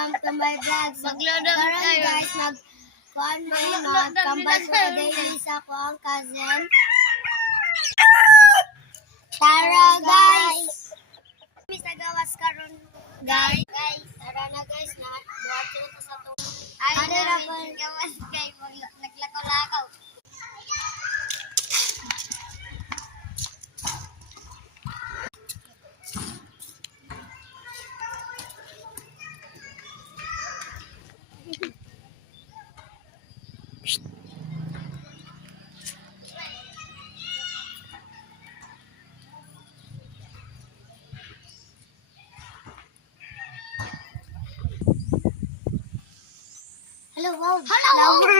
welcome to my vlog. Maglodom Karon tayo. guys, mag-kuhan mo magkambal ko din sa ko ang cousin. Tara guys! Kami sa gawas karon guys. Tara na guys, buhat sila ta sa to. Ay, Ano na ba? gawas guys, naglakaw-lakaw. Hello, wow. Flower.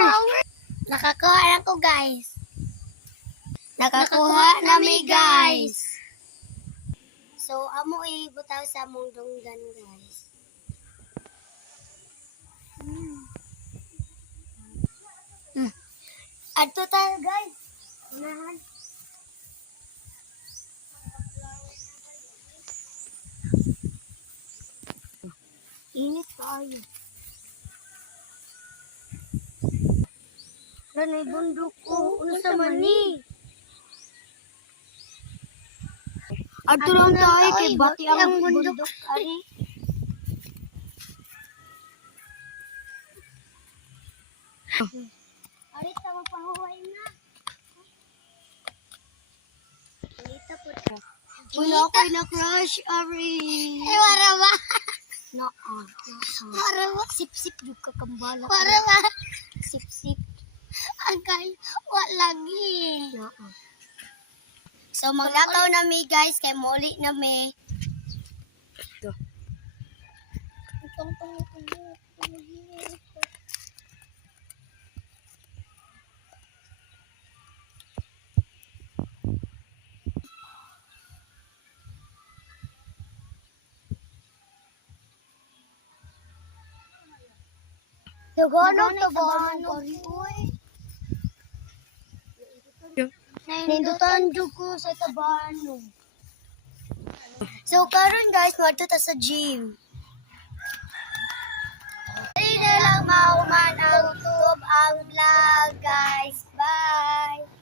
Nakakuha na ko guys. Nakakuha na mi guys. So, amo ibutaw sa mong dunggan guys. Adto tayo guys. Unahan. Init tayo. Ranay bundok ko. Unsa man ni? Adto lang tayo kay bati ang bundok ari. Ari ta mapahuway na. Alita po ta. Wala ko na crush ari. Wara ba? Wara ba? Sip-sip jud ka kambala. Wara ba? Sip-sip. Agay, lagi. So, maglakaw na mi guys, kay muli na mi. Tabahan Nindutan jud ko sa tabahan. So, karon guys, madto ta sa gym. Hindi na lang mauman ang tuob ang vlog guys. Bye!